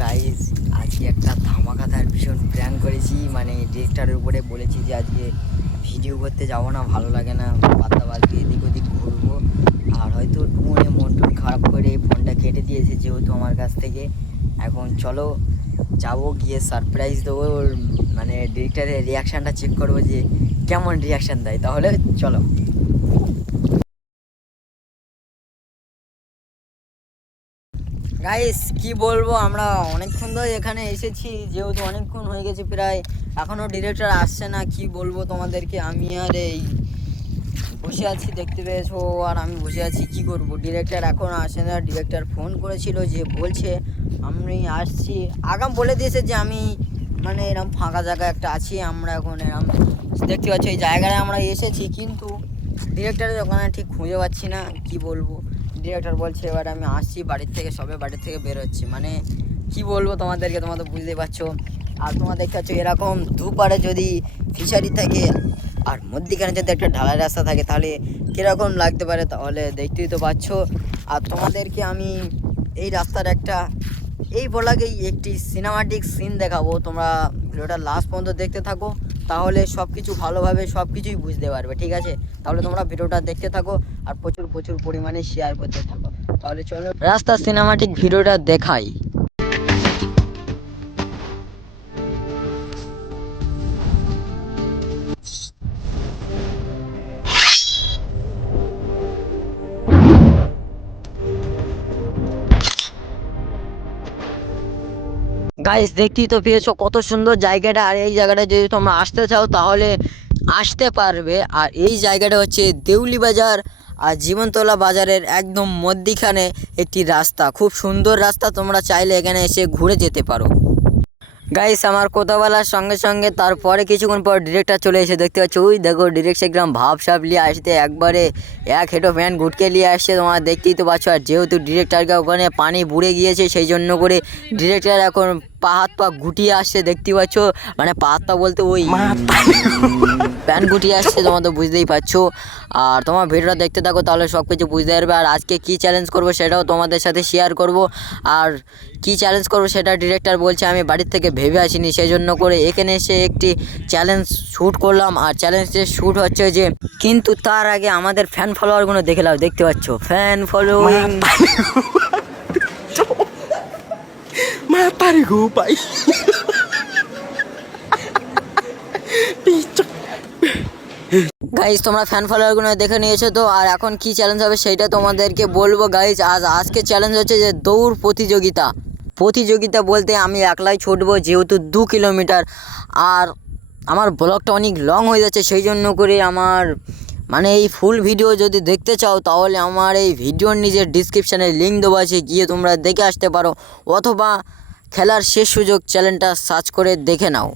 Guys আজকে একটা ধামাকাদার ভীষণ প্র্যাঙ্ক করেছি, মানে ডিরেক্টরের উপরে বলেছি যে আজকে ভিডিও করতে যাবো না, ভালো লাগে না, পাতা বালতি এদিক ওদিক ঘুরবো। আর হয়তো টুমনে মন টন খারাপ করে ফোনটা কেটে দিয়েছে যেহেতু আমার কাছ থেকে। এখন চলো যাবো, গিয়ে সারপ্রাইজ দেবো, ওর মানে ডিরেক্টরের রিয়াকশানটা চেক করবো যে কেমন রিয়াকশান দেয়। তাহলে চলো। গাইস কি বলবো, আমরা অনেকক্ষণ ধরে এখানে এসেছি, যেহেতু অনেকক্ষণ হয়ে গেছে প্রায়, এখনও ডিরেক্টর আসছে না। কি বলবো তোমাদেরকে, আমি আর এই বসে আছি, দেখতে পেয়েছো, আর আমি বসে আছি। কি করব, ডিরেক্টর এখন আসে না। ডিরেক্টর ফোন করেছিল যে বলছে আমি আসছি, আগাম বলে দিয়েছে যে আমি মানে এরকম ফাঁকা জায়গা একটা আছি। আমরা এখন এরকম দেখতে পাচ্ছি এই জায়গায় আমরা এসেছি, কিন্তু ডিরেক্টরের ওখানে ঠিক খুঁজে পাচ্ছি না। কি বলবো, ডিরেক্টর বলছে এবার আমি আসছি বাড়ির থেকে, সবে বাড়ির থেকে বের হচ্ছে। মানে কি বলবো তোমাদেরকে, তোমরা তো বুঝতেই পারছো। আর তোমরা দেখতে পাচ্ছ এরকম দুপারে যদি ফিশারি থাকে আর মধ্যিখানে যদি একটা ঢালাই রাস্তা থাকে তাহলে কীরকম লাগতে পারে, তাহলে দেখতেই তো পাচ্ছ। আর তোমাদেরকে আমি এই রাস্তার একটা এই বলাকেই একটি সিনেমাটিক সিন দেখাবো। তোমরা ভিডিওটা লাস্ট পর্যন্ত দেখতে থাকো, তাহলে সব কিছু ভালোভাবে সব কিছুই বুঝতে পারবে, ঠিক আছে? তাহলে তোমরা ভিডিওটা দেখতে থাকো আর প্রচুর প্রচুর পরিমাণে শেয়ার করতে থাকো। তাহলে চলো রাস্তার সিনেমাটিক ভিডিওটা দেখাই। গাইস দেখতেই তো পেয়েছো কত সুন্দর জায়গাটা, আর এই জায়গাটা যদি তোমরা আসতে চাও তাহলে আসতে পারবে। আর এই জায়গাটা হচ্ছে দেউলি বাজার আর জীবনতলা বাজারের একদম মধ্যিখানে একটি রাস্তা, খুব সুন্দর রাস্তা, তোমরা চাইলে এখানে এসে ঘুরে যেতে পারো। গাইস আমার কথা বলার সঙ্গে সঙ্গে তারপরে কিছুক্ষণ পর ডিরেক্টর চলে এসে, দেখতে পাচ্ছ ওই দেখো ডিরেক্ট একদম ভাব সাপ নিয়ে আসতে একবারে এক হেঁটো ফ্যান গুটকে নিয়ে আসছে, তোমরা দেখতেই তো পাচ্ছ। আর যেহেতু ডিরেক্টরকে ওখানে পানি বুড়ে গিয়েছে সেই জন্য করে ডিরেক্টর এখন পা হাত পা গুটিয়ে আসছে, দেখতেই পাচ্ছ। মানে পা হাত পা বলতে ওই প্যান গুটিয়ে আসছে, তোমরা তো বুঝতেই পারছো। আর তোমার ভিডিওটা দেখতে থাকো, তাহলে সব কিছু বুঝতে পারবে। আর আজকে কী চ্যালেঞ্জ করবো সেটাও তোমাদের সাথে শেয়ার করব। আর কী চ্যালেঞ্জ করবো সেটা ডিরেক্টর বলছে আমি বাড়ির থেকে ভেবে আসিনি, সেই জন্য করে এখানে এসে একটি চ্যালেঞ্জ শ্যুট করলাম। আর চ্যালেঞ্জের শ্যুট হচ্ছে যে, কিন্তু তার আগে আমাদের ফ্যান ফলোয়ারগুলো দেখে নাও, দেখতে পাচ্ছ fan following. Mata gue, Pak. Picok. Guys তোমরা ফ্যান ফলোয়ারগুলো দেখে নিয়েছো তো, আর এখন কি চ্যালেঞ্জ হবে সেইটা তোমাদেরকে বলবো। গাইজ আজকে চ্যালেঞ্জ হচ্ছে যে দৌড় প্রতিযোগিতা বলতে আমি একলাই ছুটবো, যেহেতু 2 কিলোমিটার। আর আমার ব্লগটা অনেক লং হয়ে যাচ্ছে, সেই জন্য করে আমার মানে এই ফুল ভিডিও যদি দেখতে চাও তাহলে আমার এই ভিডিওর নিজের ডিসক্রিপশানে লিঙ্ক দেওয়া আছে, গিয়ে তোমরা দেখে আসতে পারো, অথবা খেলার শেষ সুযোগ চ্যানেলটা সার্চ করে দেখে নাও।